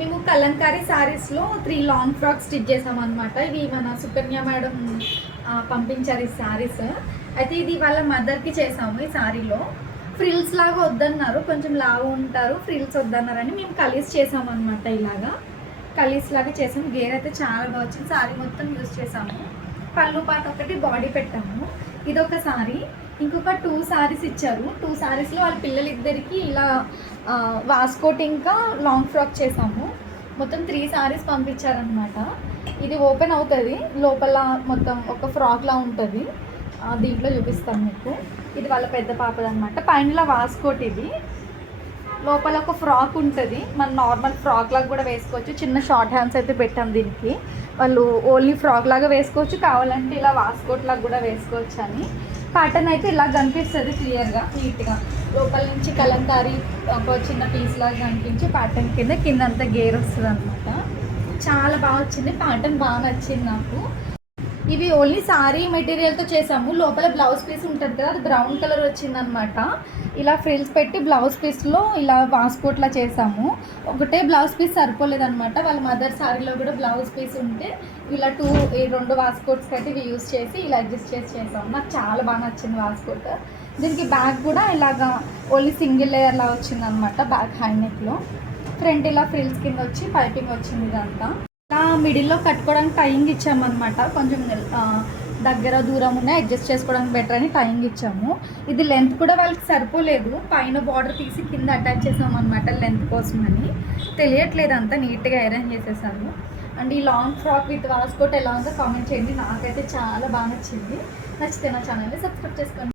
మేము కలంకారీ శారీస్లో 3 long frocks stitch చేసామన్నమాట. ఇవి మన సుకన్య మేడం పంపించారు ఈ శారీస్. అయితే ఇది వాళ్ళ మదర్కి చేసాము. ఈ శారీలో ఫ్రిల్స్ లాగా వద్దన్నారు, కొంచెం లావు ఉంటారు, ఫ్రిల్స్ వద్దన్నారని మేము కలీస్ చేసామన్నమాట. ఇలాగా కలీస్ లాగా చేసాము. గేర్ అయితే చాలా బాగా వచ్చింది. శారీ మొత్తం యూజ్ చేసాము. పళ్ళు పాట ఒకటి, బాడీ పెట్టాము. ఇదొక శారీ. ఇంకొక 2 శారీస్ ఇచ్చారు. 2 శారీస్లో వాళ్ళ పిల్లలిద్దరికి ఇలా వాస్కోట్ ఇంకా లాంగ్ ఫ్రాక్ చేసాము. మొత్తం 3 శారీస్ పంపించారనమాట. ఇది ఓపెన్ అవుతుంది, లోపల మొత్తం ఒక ఫ్రాక్లా ఉంటుంది. దీంట్లో చూపిస్తాను మీకు. ఇది వాళ్ళ పెద్ద పాపదనమాట. పైన వాస్కోట్, ఇది లోపల ఒక ఫ్రాక్ ఉంటుంది. మన నార్మల్ ఫ్రాక్ లాగా కూడా వేసుకోవచ్చు. చిన్న షార్ట్ హ్యాండ్స్ అయితే పెట్టాం దీనికి. వాళ్ళు ఓన్లీ ఫ్రాక్ లాగా వేసుకోవచ్చు, కావాలంటే ఇలా వాస్కోట్ లాగా కూడా వేసుకోవచ్చు అని. ప్యాటర్న్ అయితే ఇలా కనిపిస్తుంది క్లియర్గా, నీట్గా. లోపల నుంచి కలంకారీ ఒక చిన్న పీస్ లాగా కనిపించి ప్యాటర్న్ కింద అంతా గేర్ వస్తుంది అనమాట. చాలా బాగా వచ్చింది, ప్యాటర్న్ బాగా నచ్చింది నాకు. ఇవి ఓన్లీ సారీ మెటీరియల్తో చేసాము. లోపల బ్లౌజ్ పీస్ ఉంటుంది కదా, అది బ్రౌన్ కలర్ వచ్చిందనమాట. ఇలా ఫ్రిల్స్ పెట్టి బ్లౌజ్ పీస్లో ఇలా వాస్కోట్లా చేసాము. ఒకటే బ్లౌజ్ పీస్ సరిపోలేదనమాట. వాళ్ళ మదర్ సారీలో కూడా బ్లౌజ్ పీస్ ఉంటే ఇలా 2 వాస్కోట్స్కి అయితే ఇవి యూస్ చేసి ఇలా అడ్జస్ట్ చేసి చేసాము. నాకు చాలా బాగా నచ్చింది వాస్కోట్. దీనికి బ్యాక్ కూడా ఇలాగా ఓన్లీ సింగిల్ లేయర్లా వచ్చిందనమాట. బ్యాక్ హ్యాండ్ నెక్లో ఫ్రంట్ ఇలా ఫ్రిల్స్ కింద వచ్చి పైపింగ్ వచ్చింది. ఇదంతా ఇలా మిడిల్లో కట్టుకోవడానికి టైయింగ్ ఇచ్చామన్నమాట. కొంచెం దగ్గర దూరం ఉన్నాయి, అడ్జస్ట్ చేసుకోవడానికి బెటర్ అని టైయింగ్ ఇచ్చాము. ఇది లెంత్ కూడా వాళ్ళకి సరిపోలేదు, పైన బార్డర్ తీసి కింద అటాచ్ చేసామన్నమాట లెంత్ కోసమని. తెలియట్లేదు, అంతా నీట్గా అరేంజ్ చేసేసాము. అండ్ ఈ లాంగ్ ఫ్రాక్ విత్ వాస్కోట్ ఎలా ఉందో కామెంట్ చేయండి. నాకైతే చాలా బాగా నచ్చింది. నచ్చితే నా ఛానల్ని సబ్స్క్రైబ్ చేసుకోండి.